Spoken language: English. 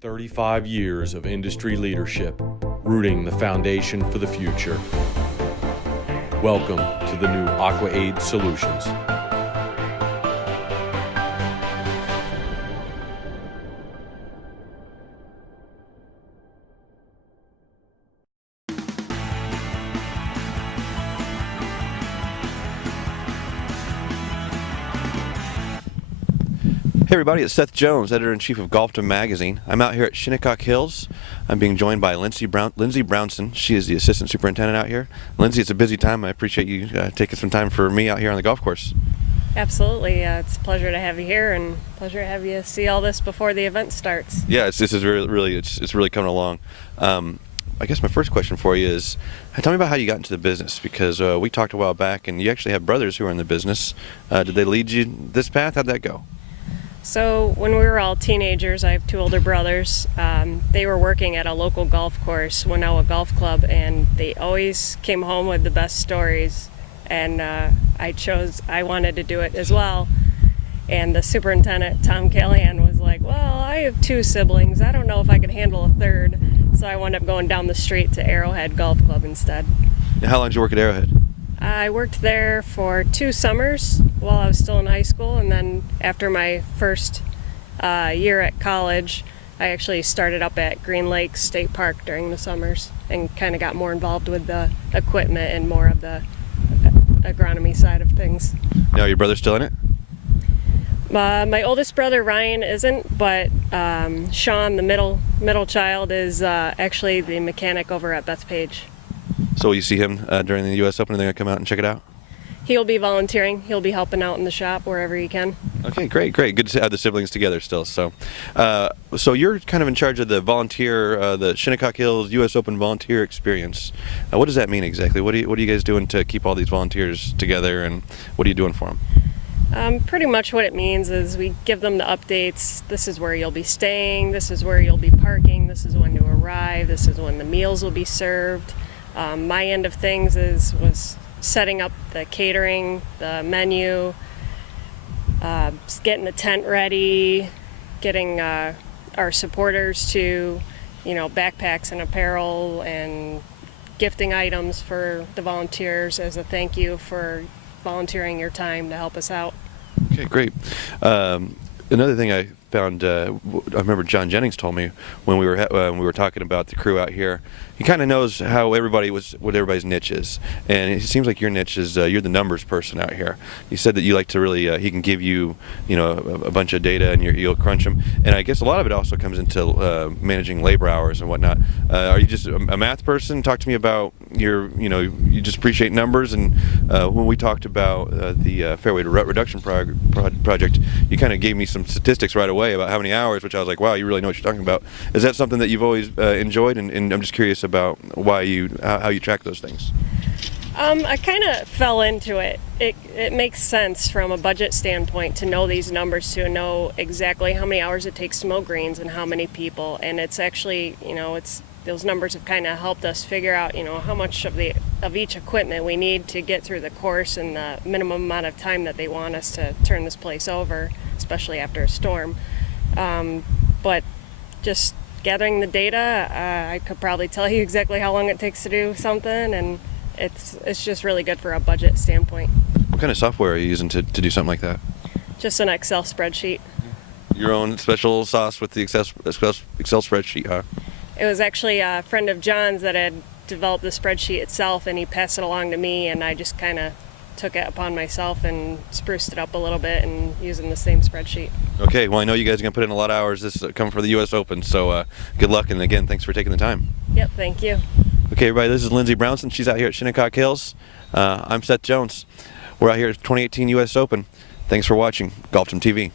35 years of industry leadership, rooting the foundation for the future. Welcome to the new AquaAid Solutions. Hey everybody, it's Seth Jones, Editor-in-Chief of Golfdom Magazine. I'm out here at Shinnecock Hills. I'm being joined by Lindsay Brownson. She is the Assistant Superintendent out here. Lindsay, it's a busy time. I appreciate you taking some time for me out here on the golf course. Absolutely. It's a pleasure to have you here and pleasure to have you see all this before the event starts. Yeah, it's really coming along. I guess my first question for you is, tell me about how you got into the business, because we talked a while back and you actually have brothers who are in the business. Did they lead you this path? How'd that go? So when we were all teenagers, I have two older brothers. They were working at a local golf course, Winona Golf Club, and they always came home with the best stories. And I wanted to do it as well. And the superintendent, Tom Callahan, was like, well, I have two siblings. I don't know if I could handle a third. So I wound up going down the street to Arrowhead Golf Club instead. Now, how long did you work at Arrowhead? I worked there for 2 summers while I was still in high school, and then after my first year at college, I actually started up at Green Lake State Park during the summers and kind of got more involved with the equipment and more of the agronomy side of things. Now, are your brothers still in it? My oldest brother Ryan isn't, but Sean, the middle child, is actually the mechanic over at Bethpage. So will you see him during the U.S. Open? Are they going to come out and check it out? He'll be volunteering. He'll be helping out in the shop wherever he can. Okay, great. Good to have the siblings together still. So you're kind of in charge of the volunteer, the Shinnecock Hills U.S. Open volunteer experience. What does that mean exactly? What are you guys doing to keep all these volunteers together, and what are you doing for them? Pretty much what it means is we give them the updates. This is where you'll be staying. This is where you'll be parking. This is when to arrive. This is when the meals will be served. My end of things was setting up the catering, the menu, getting the tent ready, getting our supporters to, backpacks and apparel and gifting items for the volunteers as a thank you for volunteering your time to help us out. Okay, great. Another thing I found, I remember John Jennings told me when we were talking about the crew out here. He kind of knows how what everybody's niche is, and it seems like your niche is you're the numbers person out here. You said that you like to really he can give you a bunch of data and you'll crunch them, and I guess a lot of it also comes into managing labor hours and whatnot. Are you just a math person? Talk to me about you just appreciate numbers. And when we talked about the fairway to rut reduction project, you kind of gave me some statistics right away about how many hours, which I was like, wow, you really know what you're talking about. Is that something that you've always enjoyed? And I'm just curious about how you track those things. I kind of fell into it. It makes sense from a budget standpoint to know these numbers, to know exactly how many hours it takes to mow greens and how many people. And it's actually, those numbers have kind of helped us figure out, how much of each equipment we need to get through the course and the minimum amount of time that they want us to turn this place over, especially after a storm. But just gathering the data, I could probably tell you exactly how long it takes to do something, and it's just really good for a budget standpoint. What kind of software are you using to do something like that? Just an Excel spreadsheet. Your own special sauce with the Excel spreadsheet, huh? It was actually a friend of John's that had developed the spreadsheet itself, and he passed it along to me, and I just kind of took it upon myself and spruced it up a little bit and using the same spreadsheet. Okay, well, I know you guys are going to put in a lot of hours this coming for the U.S. Open, so good luck, and again, thanks for taking the time. Yep, thank you. Okay, everybody, this is Lindsay Brownson. She's out here at Shinnecock Hills. I'm Seth Jones. We're out here at 2018 U.S. Open. Thanks for watching Golfdom TV.